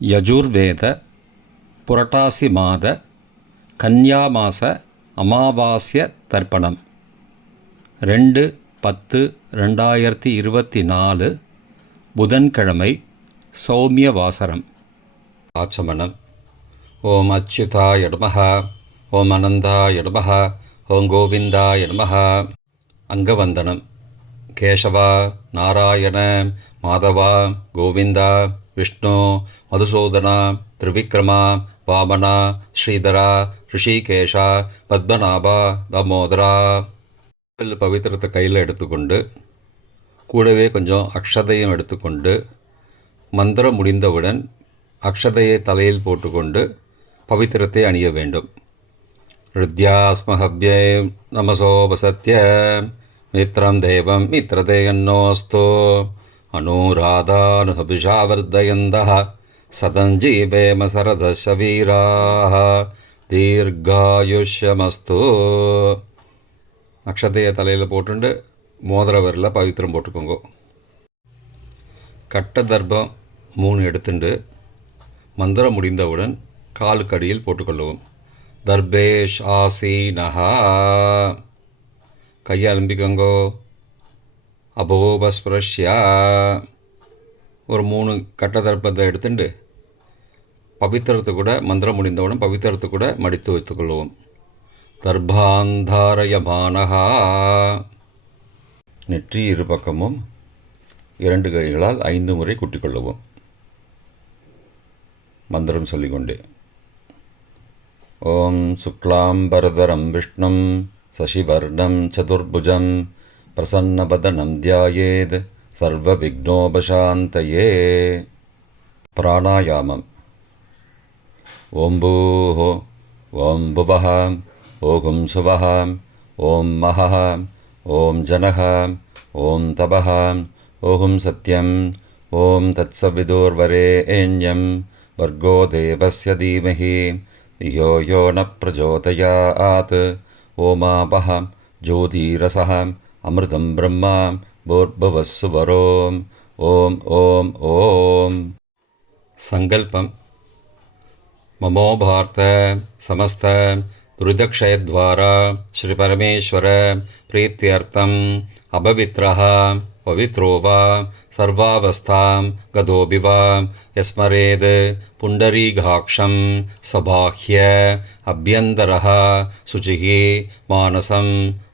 யஜுர்வேத புரட்டாசி மாத கன்யா மாச அமாவாஸ்ய தர்ப்பணம். ரெண்டு பத்து ரெண்டாயிரத்தி இருபத்தி நாலு புதன்கிழமை சௌமிய வாசரம் ஆச்சமணம். ஓம் அச்சுதா நமः ஓம் அனந்தா நமः ஓம் கோவிந்தா நமः அங்கவந்தனம். கேசவா நாராயண மாதவா கோவிந்தா. விஷ்ணு மதுசூதனா திரிவிக்ரமா வாமனா ஸ்ரீதரா ரிஷிகேஷா பத்மநாபா தாமோதரா பவித்திரத்தை கையில் எடுத்துக்கொண்டு கூடவே கொஞ்சம் அக்ஷதையும் எடுத்துக்கொண்டு மந்திரம் முடிந்தவுடன் அக்ஷதையை தலையில் போட்டுக்கொண்டு பவித்திரத்தை அணிய வேண்டும். ஹிருத்யாஸ்மஹவ்யே நமசோபசத்ய மித்ரம் தெய்வம் மித்ரதேயன்னோஸ்தோ அனுராதானுஹபிஷாவர்தயந்தः சதஞ்சீவேம சரதசவீராः தீர்காயுஷ்யமஸ்து அக்ஷதையை தலையில் போட்டுண்டு மோதிர விரல பவித்திரம் போட்டுக்கோங்க. கட்ட தர்ப்பம் மூணு எடுத்துண்டு மந்திரம் முடிந்தவுடன் காலுக்கு அடியில் போட்டுக்கொள்ளவும். தர்பேஷ் ஆசீனஹா. கையை அலம்பிக்கோங்கோ. அபோபஸ்பிரஷ்யா. ஒரு மூணு கட்டதர்ப்பத்தை எடுத்துட்டு பவித்திரத்தை கூட மந்திரம் முடிந்தவுடன் பவித்திரத்தை கூட மடித்து வைத்துக்கொள்வோம் தர்பாந்தாரயமானஹா. நெற்றி இரு பக்கமும் இரண்டு கைகளால் ஐந்து முறை குட்டிக்கொள்ளவும் மந்திரம் சொல்லிக்கொண்டே ஓம் சுக்லாம்பரதரம் விஷ்ணும் சசிவர்ணம் சதுர்புஜம் प्रसन्नवदनं ध्यायेद् सर्वविघ्नोपशान्तये। प्राणायामम्। ॐ भूः ॐ भुवः ॐ महहा ॐ महः ॐ जनः ॐ तपः ॐ सत्यम् ॐ तत्सविदुर्वरे एण्यं वर्गो देवस्य धीमहि यो यो न प्रचोदयात्। आत् ओमापः ज्योतिरसः अमृतं ब्रह्मा भूर्भुवः सुवरोम् ॐ ॐ ॐ सङ्कल्पम् ममोभार्त समस्त दुरिदक्षयद्वारा श्रीपरमेश्वर प्रीत्यर्थम् अपवित्रः पवित्रो वा सर्वावस्थां गतोऽपि वा यस्मरेद् पुण्डरीकाक्षं सबाह्य अभ्यन्तरः शुचिः मानसं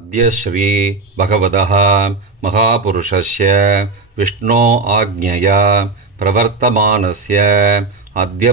गोविन्द अद्य श्रीभगवतः महापुरुषस्य विष्णो आज्ञया प्रवर्तमानस्य अद्य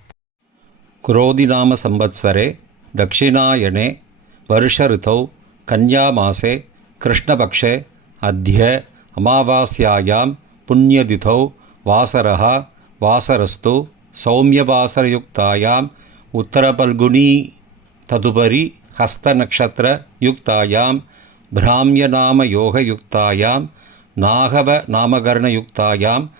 क्रोधिनाम संवत्सरे दक्षिणायने वर्षऋतौ कन्यामासे कृष्णपक्षे अद्य अमावास्यायां पुण्यतिथौ वासरः वासरस्तु सौम्यवासरयुक्तायाम् उत्तरपल्गुनी तदुपरि हस्तनक्षत्रयुक्तायां भ्राम्यनामयोगयुक्तायां नागवनामकरणयुक्तायाम्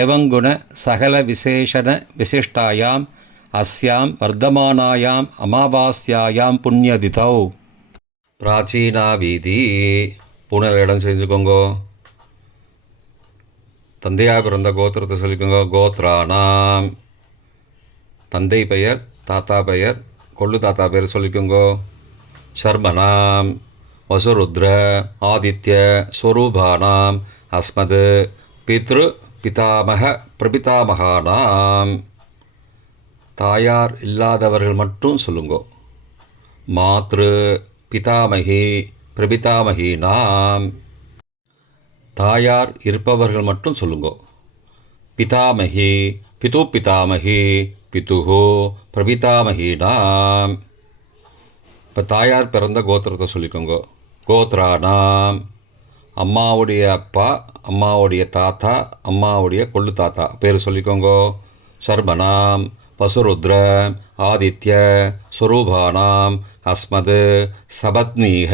एवङ्गुणसकलविशेषणविशिष्टायाम् अस्यां वर्धमानायाम् अमावास्यायां पुण्यतिथौ பிராச்சீனா வீதி பூனல் இடம் செஞ்சுக்கோங்கோ தந்தையாக பிறந்த கோத்திரத்தை சொல்லிக்கோங்க கோத்ரானாம் தந்தை பெயர் தாத்தா பெயர் கொள்ளு தாத்தா பெயர் சொல்லிக்கோங்கோ शर्मणां वसुरुद्र आदित्य स्वरूपाणाम् अस्मद् पितृपितामह प्रपितामहानां தாயார் இல்லாதவர்கள் மட்டும் சொல்லுங்கோ. மாத்ரு பிதாமகி பிரபிதாமகி நாம். தாயார் இருப்பவர்கள் மட்டும் சொல்லுங்கோ. பிதாமகி பிது பிதாமகி பிதுகோ பிரபிதாமகி நாம். இப்போ தாயார் பிறந்த கோத்திரத்தை சொல்லிக்கோங்க. கோத்ரானாம் அம்மாவுடைய அப்பா அம்மாவுடைய தாத்தா அம்மாவுடைய கொள்ளு தாத்தா. பேர் சொல்லிக்கோங்க. நாம். வசுருத்ர ஆதித்ய ஸ்வரூபானாம் அஸ்மது சபத்னீக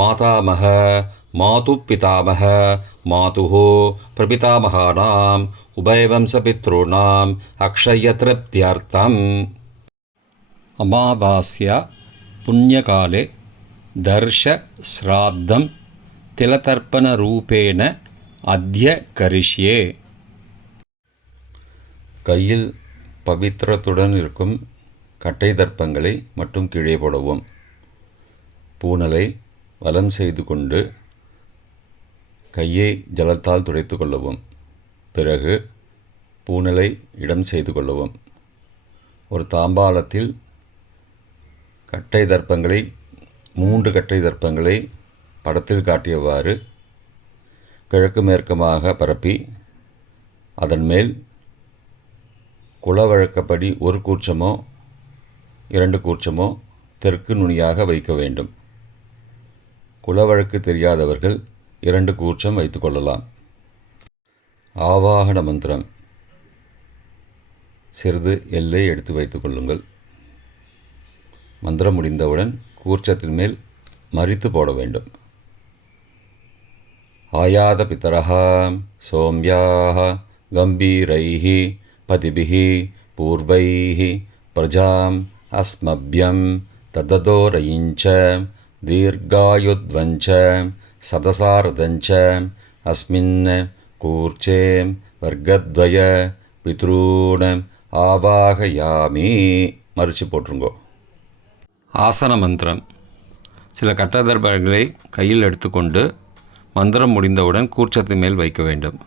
மாதாமக மாது பிதாமக மாது பிரபிதாமகானாம் உபயவம்சபித்ॄணாம் அக்ஷயத்ருப்தியர்த்தம் அமாவாஸ்யா புண்ணியகாலே தர்ஷ ஸ்ராத்தம் திலதர்ப்பணரூபேண அத்திய கரிஷ்யே கையில் பவித்திரத்துடன் இருக்கும் கட்டை தர்ப்பங்களை மட்டும் கீழே போடவும். பூனலை வலம் செய்து கொண்டு கையை ஜலத்தால் துடைத்து கொள்ளவும். பிறகு பூனலை இடம் செய்து கொள்ளவும். ஒரு தாம்பாளத்தில் கட்டை தர்ப்பங்களை மூன்று கட்டை தர்ப்பங்களை படத்தில் காட்டியவாறு கிழக்கு மேற்கமாக பரப்பி அதன் மேல் குலவழக்கப்படி ஒரு கூச்சமோ இரண்டு கூச்சமோ தெற்கு நுனியாக வைக்க வேண்டும். குலவழக்கு தெரியாதவர்கள் இரண்டு கூச்சம் வைத்துக்கொள்ளலாம் ஆவாகன மந்திரம். சிறிது எல்லை எடுத்து வைத்துக் கொள்ளுங்கள். மந்திரம் முடிந்தவுடன் கூர்ச்சத்தின் மேல் மறித்து போட வேண்டும். ஆயாத பித்தரः சோம்யாக கம்பீரைஹி பதிபிः பூர்வைः பிரஜாம் அஸ்மபியம் தததோரயிஞ்ச दीर्घायुध्वञ्च सदसारदञ्च अस्मिन् कूर्चे வர்க்கத்வய பித்ரூண ஆவாகயாமி மறிச்சு போட்டுருங்கோ। ஆசன மந்திரம். சில கட்டதர்பங்களை கையில் எடுத்துக்கொண்டு மந்திரம் முடிந்தவுடன் கூர்ச்சத்தின் மேல் வைக்க வேண்டும்.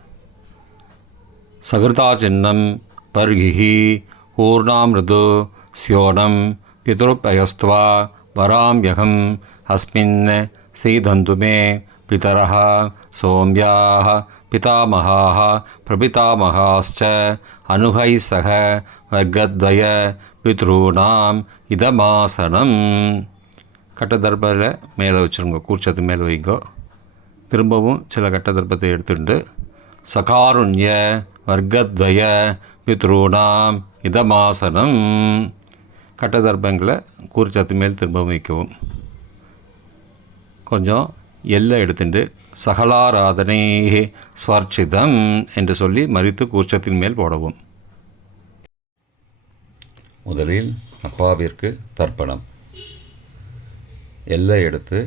சகிருதா சின்னம் பர்கிஹி ஊர்ணாமிருது ஸ்யோனம் பிதுருப்பயஸ்துவா வராம்யகம் அஸ்மின் சீதந்துமே பிதரः சோம்யாः பிதாமகாः பிரபிதாமகாश्च அனுகைः சக வர்க்கத்வய பித்ரூணாம் இதமாசனம் கட்டதர்பில் மேலே வச்சுருங்க கூர்ச்சத்து மேலே வைங்கோ. திரும்பவும் சில கட்டதர்பத்தை எடுத்துட்டு சகாருண்ய வர்க்கத்வய பித்ரூடாம் இதமாசனம். கட்டதர்ப்பங்களை கூர்ச்சத்து மேல் திரும்பவும் வைக்கவும். கொஞ்சம் எல்லை எடுத்துட்டு சகலாராதனை ஸ்வர்ச்சிதம் என்று சொல்லி மறித்து கூர்ச்சத்தின் மேல் போடவும். முதலில் அப்பாவிற்கு தர்ப்பணம். எல்லை எடுத்து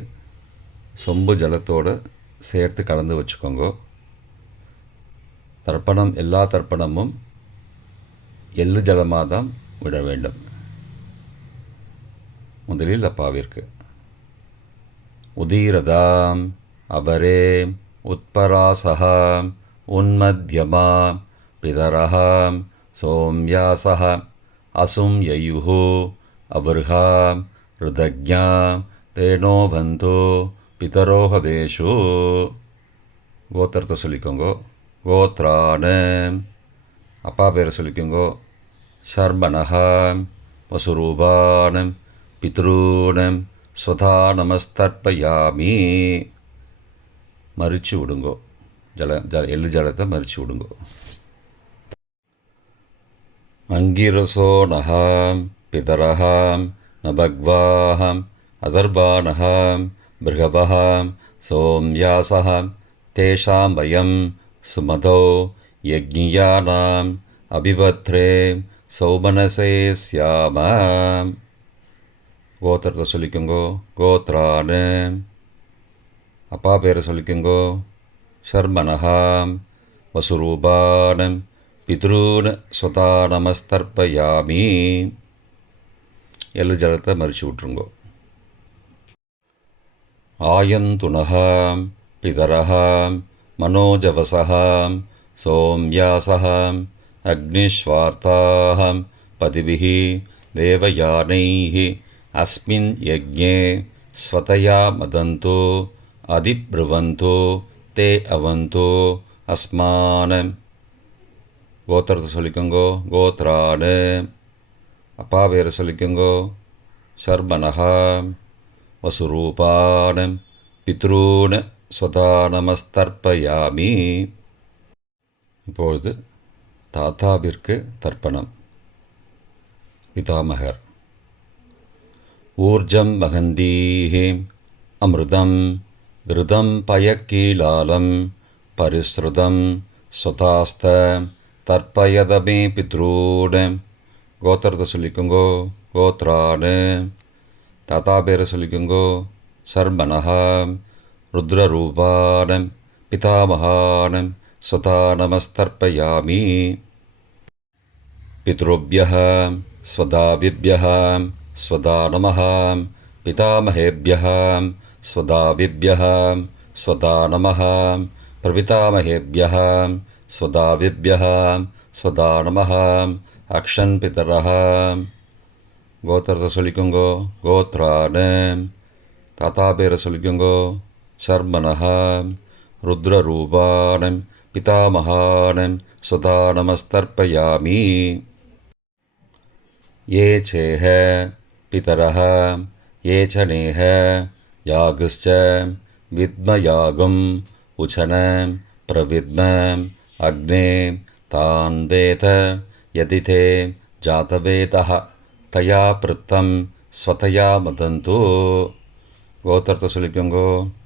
சொம்பு ஜலத்தோடு சேர்த்து கலந்து வச்சுக்கோங்க. தர்ப்பணம் எல்லா தர்ப்பணமும் எள்ளு ஜலமாக தான் விட வேண்டும். முதலில் அப்பாவிற்கு. உதீரதாம் அபரே உத்பராசகாம் உன்மத்யமா பிதரஹாம் சோம்யாசः அசும் யயுஹு அபர்ஹாம் ருதஜ்ஞாம் தேனோ பந்தோ பிதரோகவேஷு கோத்திரத்தை சொல்லிக்கோங்கோ. கோத்ரான அப்பா பேரை சொல்லிக்கோங்கோ. ஷர்மணஹாம் வசுரூபானம் பித்ரூணம் சுதா நமஸ்தர்ப்பயாமி மறிச்சு விடுங்கோ. ஜல ஜல எள்ளு ஜலத்தை மறிச்சு விடுங்கோ. அங்கிரசோ நகாம் பிதரஹாம் நபக்வாஹாம் அதர்வானஹாம் பிருகவஹாம் சோம்யாசஹாம் தேஷாம் வயம் சுமதோ யஜ்ஞியானாம் அபிபத்ரே சௌமனசே சியாம கோத்திரத்தை சொல்லிக்கோங்கோ கோத்ரானு அப்பா பேரை சொல்லிக்கோங்கோ ஷர்மனஹாம் வசுரூபானம் பித்ரூன் ஸ்வதா நமஸ்தர்ப்பயாமி எல்லு ஜலத்தை மறிச்சு விட்ருங்கோ ஆயந்துனகாம் பிதரஹாம் मनोजवसः सोम्यासः अग्निस्वार्ताः पतिभिः देवयानैः अस्मिन् यज्ञे स्वतया मदन्तु अधिब्रुवन्तु ते अवन्तु अस्मान्। गोत्रसुलिकिङ्गो गोत्रान्। अपावेरसुलिकिङ्गो शर्वणः वसुरूपान्। पितॄन्। சதா நமஸ்தர்ப்பயாமி இப்பொழுது தாத்தாவிற்கு தர்ப்பணம். பிதாமகர். ஊர்ஜம் மகந்தீஹே அமிர்தம் கிருதம் பயக்கீலாலம் பரிஸ்ருதம் சுதாஸ்த தர்ப்பயதமே பித்ரூடு. கோத்திரத்தை சொல்லிக்கோங்கோ கோத்ராடு தாத்தா பேரை சொல்லிக்கோங்கோ சர்மனஹா. ருத்ரரூபான பிதாமகான स्वता नमस्तर्पयामि पितृभ्यः स्वदाविभ्यः स्वदा नमः पितामहेभ्यः स्वदाविभ्यः स्वदा नमः प्रपितामहेभ्यः स्वदाविभ्यः स्वदा नमः अक्षन् पितरः கோத்திரத்தை சொல்லிக்கோங்கோ கோத்ரான தாத்தா பேரை சொல்லிக்கோங்கோ शर्मणः रुद्ररूपाणं पितामहानं सदा नमस्तर्पयामि ये चेह पितरः, ये च नेह, यागश्च विद्मयागम् उचन, प्रविद्म अग्ने तान् वेत, यदि ते जातवेतः, तया पृत्तं स्वतया मदन्तु। गोतर्तसुलिप्यङ्गो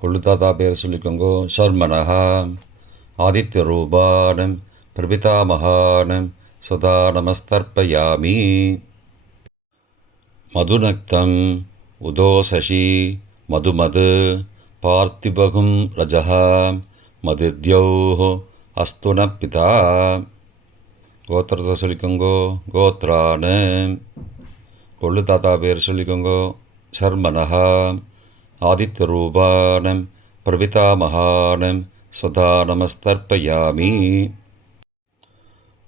கொள்ளு பேர் சொல்லிக்கோங்கோ சர்மனஹா ஆதித்ய ரூபானம் பிரபிதாமகானம் சுதா நமஸ்தர்ப்பயாமி மதுநக்தம் உதோசசி மதுமது பார்த்திபகும் ரஜः மதித்யௌः அஸ்து ந பிதா கோத்திரத்தை சொல்லிக்கோங்கோ கோத்ரானு கொள்ளு தாத்தா பேர் சொல்லிக்கோங்கோ சர்மனஹா ஆதித்யரூபானம் பிரபிதாமகானம் சுதா நமஸ்தர்ப்பயாமி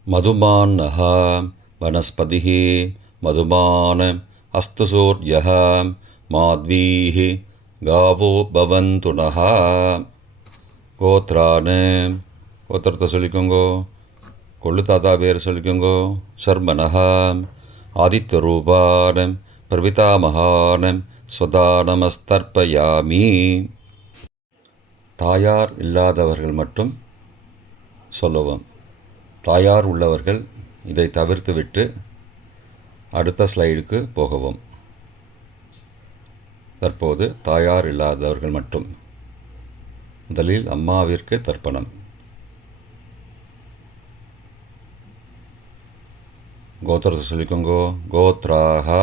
मधुमान्नः वनस्पतिः मधुमान् अस्तु सूर्यः माध्वीः गावो भवन्तु नः கோத்ரான் கோத்திரத்தை சொல்லிக்கோங்கோ கொள்ளு தாத்தா பேர் சொல்லிக்கோங்கோ சர்மனஹா ஆதித்ய ரூபானம் பிரபிதாமகானம் ஸ்வதா தாயார் இல்லாதவர்கள் மட்டும் சொல்லவும். தாயார் உள்ளவர்கள் இதை தவிர்த்துவிட்டு அடுத்த ஸ்லைடுக்கு போகவும். தற்போது தாயார் இல்லாதவர்கள் மட்டும். முதலில் அம்மாவிற்கு தர்ப்பணம். கோத்திரத்தை சொல்லிக்கோங்கோ. கோத்ராகா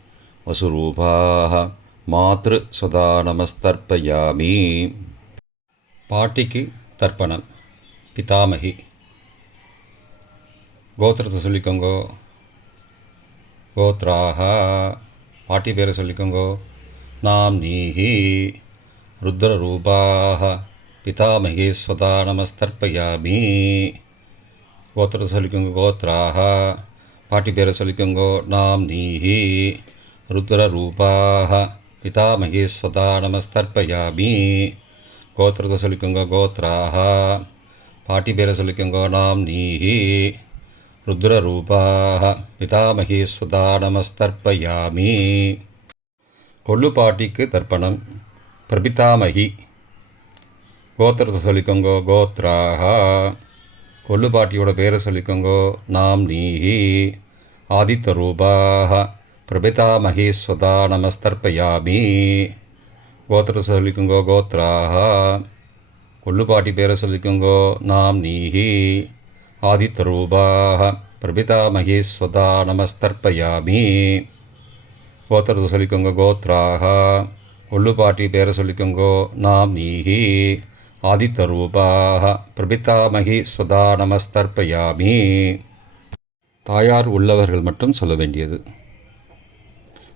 வசுரூபாக மாத்ரு சுதா நமஸ்தர்ப்பயாமி. பாட்டிக்கு தர்ப்பணம். பிதாமகி. கோத்திரத்தை சொல்லிக்கோங்கோ. கோத்ராக பாட்டி பேரை சொல்லிக்கோங்கோ. நாம் நீஹி ருத்ரரூபாக பிதாமகி ஸ்வதா நமஸ்தர்ப்பயாமி. கோத்திரத்தை சொல்லிக்கோங்க. கோத்ராக பாட்டி பேரை சொல்லிக்கோங்கோ. நாம் நீஹி ருத்ரரூபாக பிதாமகி ஸ்வதா நமஸ்தர்ப்பயாமி. கோத்திரத்தை சொல்லிக்கோங்க கோத்ராக பாட்டி பேரை சொல்லிக்கோங்க நாம் நீஹி. ருத்ரரூபாக பிதாமகி சுதா கொள்ளு பாட்டிக்கு தர்ப்பணம். பிரபிதாமகி. கோத்திரத்தை சொல்லிக்கோங்கோ கோத்ராஹா. கொள்ளுப்பாட்டியோட பேரை சொல்லிக்கோங்கோ நாம் நீஹி. ஆதித்த ரூபாக. பிரபிதாமகி ஸ்வதா நமஸ்தர்ப்பயாமி கோத்திர சொல்லிக்குங்கோ கோத்ராக கொள்ளுபாட்டி பேரை சொல்லிக்கோங்கோ நாம் நீஹி ஆதித்தரூபாக பிரபிதாமகி ஸ்வதா நமஸ்தர்ப்பயாமி கோத்திரத்தை சொல்லிக்கோங்க கோத்ராக கொள்ளுபாட்டி பேரை சொல்லிக்கோங்கோ நாம் நீஹி ஆதித்தரூபாக பிரபிதா பிரபிதாமகி ஸ்வதா நமஸ்தர்ப்பயாமி தாயார் உள்ளவர்கள் மட்டும் சொல்ல வேண்டியது.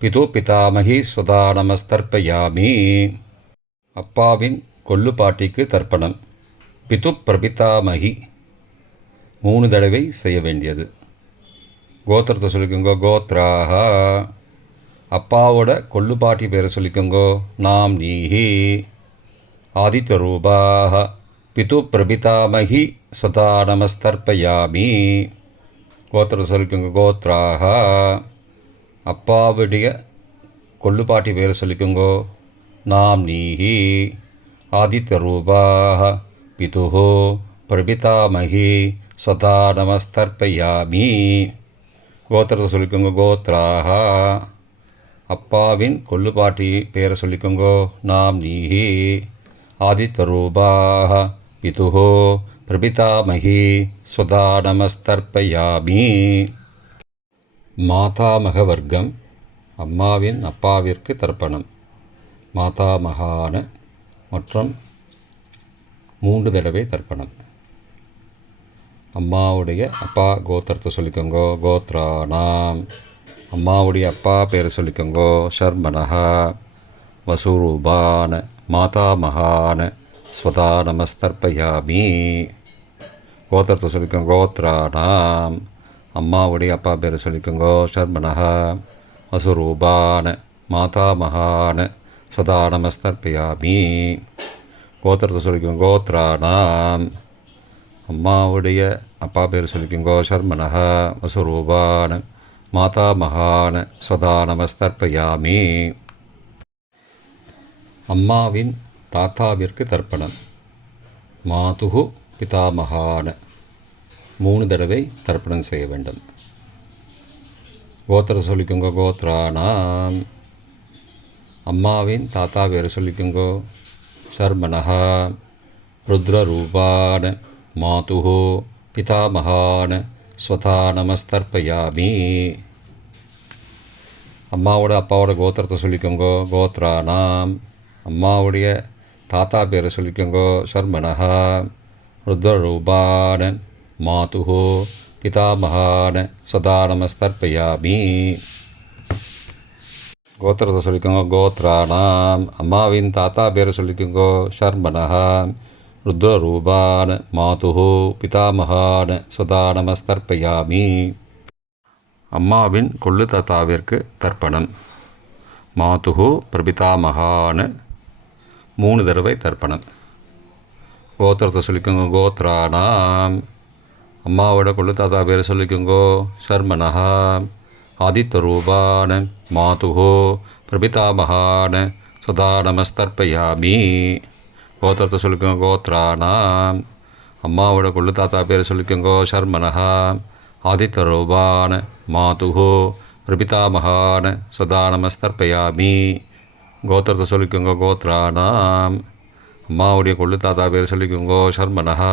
பிது பிதாமகி ஸ்வதா நமஸ்தர்ப்பயாமி அப்பாவின் கொள்ளுப்பாட்டிக்கு தர்ப்பணம். பிது பிரபிதாமகி. மூணு தடவை செய்ய வேண்டியது. கோத்திரத்தை சொல்லிக்கோங்கோ கோத்ராக அப்பாவோட கொள்ளுப்பாட்டி பேரை சொல்லிக்கோங்கோ நாம் நீஹி. ஆதித்த ரூபாக பிது பிரபிதாமகி சதா நமஸ்தர்ப்பயாமி கோத்திரத்தை சொல்லிக்கோங்க கோத்ராக அப்பாவுடைய கொள்ளுப்பாட்டி பேரை சொல்லிக்கோங்கோ. நாம் நீஹி ஆதித்த ரூபாக பிதுஹோ பிரபிதாமகி ஸ்வதா நமஸ்தர்ப்பயாமி. கோத்திரத்தை சொல்லிக்கோங்க கோத்ராக அப்பாவின் கொள்ளுபாட்டி பேரை சொல்லிக்கோங்கோ. நாம் நீஹி ஆதித்த ரூபாக பிதுஹோ பிரபிதாமகி ஸ்வதா நமஸ்தர்ப்பயாமி. மாதாமக வர்க்கம் அம்மாவின் அப்பாவிற்கு தர்ப்பணம். மாதாமகான மற்றும் மூன்று தடவை தர்ப்பணம். அம்மாவுடைய அப்பா கோத்திரத்தை சொல்லிக்கோங்கோ கோத்ரானாம். அம்மாவுடைய அப்பா பேரை சொல்லிக்கோங்கோ ஷர்மனஹா வசூரூபான மாதாமகான ஸ்வதா நமஸ்தர்பயாமி கோத்திரத்தை சொல்லிக்கோங்க அம்மாவுடைய அப்பா பேர் சொல்லிக்கோங்கோ. ஷர்மனஹா வசுரூபான மாதாமகான ஸ்வதா நமஸ்தர்ப்பயாமி கோத்திரத்தை சொல்லிக்கோங்க. கோத்ராணாம் அம்மாவுடைய அப்பா பேர் சொல்லிக்கோங்கோ. ஷர்மனஹ வசுரூபான மாதா மகான ஸ்வதா அம்மாவின் தாத்தாவிற்கு தர்ப்பணம். மாதுகு பிதாமகான மூணு தடவை தர்ப்பணம் செய்ய வேண்டும். கோத்திர சொல்லிக்கோங்க கோத்ரானாம். அம்மாவின் தாத்தா பேர் சொல்லிக்கோங்கோ. ஷர்மனஹா ருத்ரரூபான மாதுஹோ பிதாமகான் ஸ்வதா நமஸ்தர்ப்பயாமி. அம்மாவோட அப்பாவோட கோத்திரத்தை சொல்லிக்கோங்கோ கோத்ரானாம். அம்மாவுடைய தாத்தா பேரை சொல்லிக்கோங்கோ ஷர்மனஹா ருத்ரரூபான மாதுஹோ பிதாமகான சதா நமஸ்தர்ப்பயாமி கோத்திரத்தை சொல்லிக்கோங்க கோத்ராணாம் அம்மாவின் தாத்தா பேரை சொல்லிக்கோங்கோ ஷர்மனஹா ருத்ரரூபான மாது பிதாமகான் சதா நமஸ்தர்ப்பயாமி அம்மாவின் கொள்ளு தாத்தாவிற்கு தர்ப்பணம் மாது பிரபிதாமகான்னு மூணு தடவை தர்ப்பணம் கோத்திரத்தை சொல்லிக்கோங்க கோத்ராணாம் அம்மாவோட கொள்ளு தாத்தா பேரை சொல்லிக்கோங்கோ. சர்மனஹா ஆதித்த ரூபான மாதுகோ பிரபிதாமகான சதா நமஸ்தர்ப்பயாமி கோத்திரத்தை சொல்லிக்கோங்க கோத்ரானாம் அம்மாவோட கொள்ளு தாத்தா பேரை சொல்லிக்கோங்கோ சர்மனஹா ஆதித்த ரூபான மாதுகோ பிரபிதாமகான சதா நமஸ்தர்ப்பயாமி கோத்திரத்தை சொல்லிக்கோங்க கோத்ரானாம் அம்மாவுடைய கொள்ளு தாத்தா பேர் சொல்லிக்கோங்கோ சர்மனஹா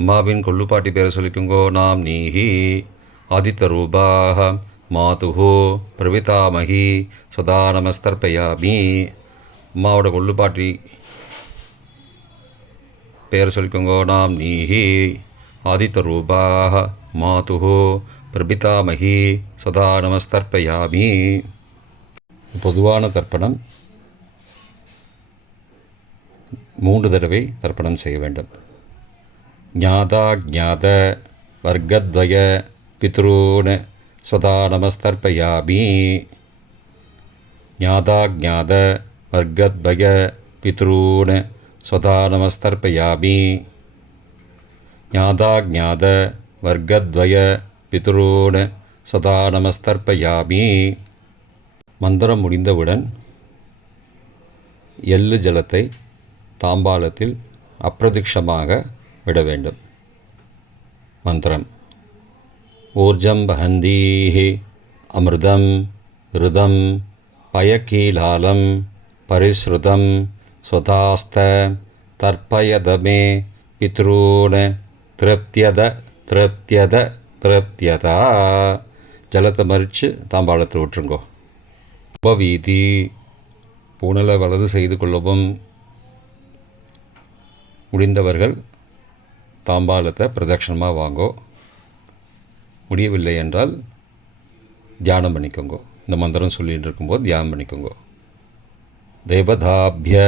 அம்மாவின் கொள்ளுப்பாட்டி பேரை சொல்லிக்கோங்கோ நாம் நீஹி ஆதித்த ரூபாக மாதுகு பிரவிதாமகி சதா நமஸ்தர்ப்பயாமி அம்மாவோட கொள்ளுப்பாட்டி பேர் சொல்லிக்கோங்கோ நாம் நீஹி ஆதித்த ரூபாக மாதுகு பிரபிதாமகி சதா நமஸ்தர்பயாமி பொதுவான தர்ப்பணம் மூன்று தடவை தர்ப்பணம் செய்ய வேண்டும். ஞாதா வர்க்கத்வய பித்ரூன் ஸ்வதா நமஸ்தர்ப்பயாமி ஞாதா வர்க்கத்வய பித்ரூன் ஸ்வதா நமஸ்தர்ப்பயாமி ஞாதா வர்க்கத்வய பித்ரூன் சதா மந்திரம் முடிந்தவுடன் எள்ளு ஜலத்தை தாம்பாலத்தில் அப்பிரதிக்ஷமாக விட வேண்டும் மந்திரம். ஊர்ஜம் பகந்தீஹி அமிர்தம் ருதம் பயக்கீலாலம் பரிஸ்ருதம் ஸ்வதாஸ்த தர்ப்பயதமே பித்ரூன் திருப்தியத திருப்தியத திருப்தியதா. ஜலத்தை மறித்து தாம்பாளத்தில் விட்டுருங்கோ. உபவீதி. பூனலை வலது செய்து கொள்ளவும் முடிந்தவர்கள் தாம்பாலத்தை பிரதட்சணமாக வாங்கோ. முடியவில்லை என்றால் தியானம் பண்ணிக்கோங்கோ. இந்த மந்திரம் சொல்லிகிட்டு இருக்கும்போது தியானம் பண்ணிக்கோங்கோ. தேவதாபிய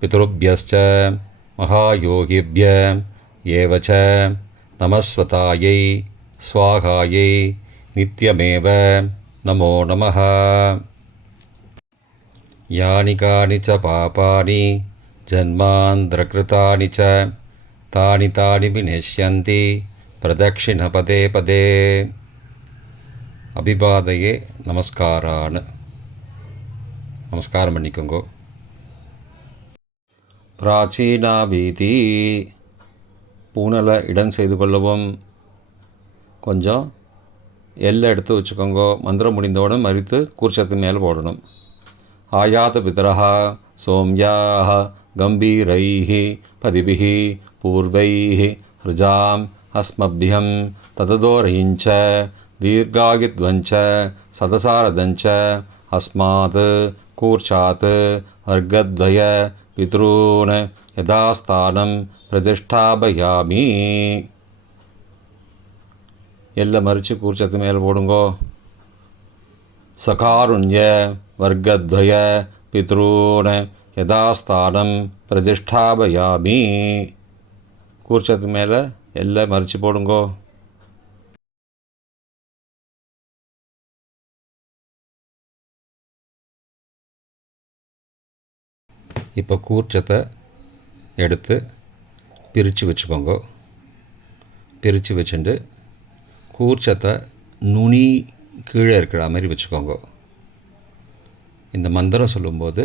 பித்ருபியஸ்ச மகாயோகிபிய ஏவச்ச நமஸ்வதாயை ஸ்வாகாயை நித்தியமேவ நமோ நம யானி காணி ச பாபானி ஜன்மாந்திரகிருத்தானி तानि तानि विनश्यन्ति प्रदक्षिणपदे पदे அபிபாதையே நமஸ்காரான்னு நமஸ்காரம் பண்ணிக்கோங்கோ பிராச்சீனா வீதி பூனலை இடம் செய்து கொள்ளவும் கொஞ்சம் எல்லை எடுத்து வச்சுக்கோங்கோ மந்திரம் முடிந்தவுடன் மறித்து கூர்ச்சத்து மேலே போடணும் ஆயாத பிதரா சோம்யாக गम्भीरैः पदिभिः पूर्वैः हृजाम् अस्मभ्यं तददोरयिञ्च दीर्घायुध्वञ्च सदसारदञ्च अस्मात् कूर्चात् वर्गद्वय पितॄन् यथास्थानं प्रतिष्ठापयामि எல்லாம் மறித்து கூர்ச்சத்து மேலே போடுங்கோ சகாருண்ய வர்க்கத்வய பித்ரூன் யதாஸ்தானம் பிரதிஷ்டாபயாமி. கூர்ச்சத்து மேலே எல்லாம் மறித்து போடுங்கோ. இப்போ கூர்ச்சத்தை எடுத்து பிரித்து வச்சுக்கோங்க. பிரித்து வச்சுட்டு கூர்ச்சத்தை நுனி கீழே இருக்கிற மாதிரி வச்சுக்கோங்க. இந்த மந்திரம் சொல்லும்போது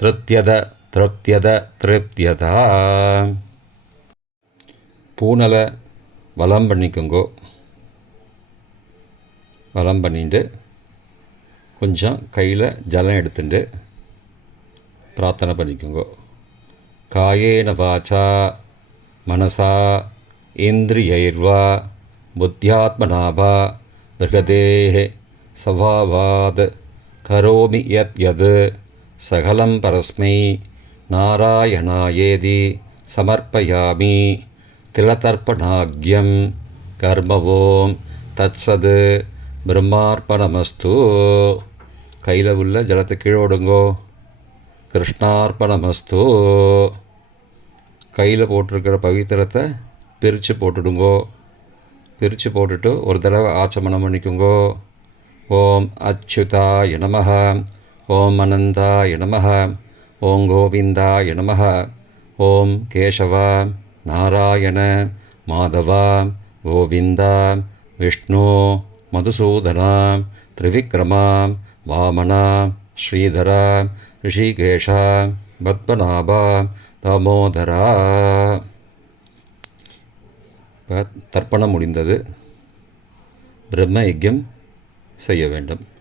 திருத்தியத திருப்தியத திருப்தியதா பூனலை வளம் பண்ணிக்கோங்கோ. வளம் பண்ணிட்டு கொஞ்சம் கையில் ஜலம் எடுத்துட்டு பிரார்த்தனை பண்ணிக்கோங்கோ. காயேன வாச்சா மனசா இந்திரியைர்வா புத்தியாத்மனாபா மிருகதேஹே சவாவாத் கரோமி யத் யது. சகலம் பரஸ்மை நாராயணாயேதி சமர்ப்பயாமி திலதர்ப்பணாக்கியம் கர்மவோம் தத்சது பிரம்மார்ப்பணமஸ்து. கையில் உள்ள ஜலத்தை கீழோடுங்கோ கிருஷ்ணார்ப்பணமஸ்து. கையில் போட்டிருக்கிற பவித்திரத்தை பிரித்து போட்டுடுங்கோ. பிரித்து போட்டுட்டு ஒரு தடவை ஆச்சமணம் பண்ணிக்குங்கோ. ஓம் அச்சுதா நமஹா. ஓம் அனந்தாய நம ஓம் கோவிந்தாய நம ஓம் கேசவ. நாராயண. மாதவ. கோவிந்தா. விஷ்ணு. மதுசூதனா. திரிவிக்ரமா. வாமனா. ஸ்ரீதரா. ரிஷிகேஷா. பத்மநாபா. தாமோதரா. இப்போ தர்ப்பணம் முடிந்தது. பிரம்ம யஜ்யம் செய்ய வேண்டும்.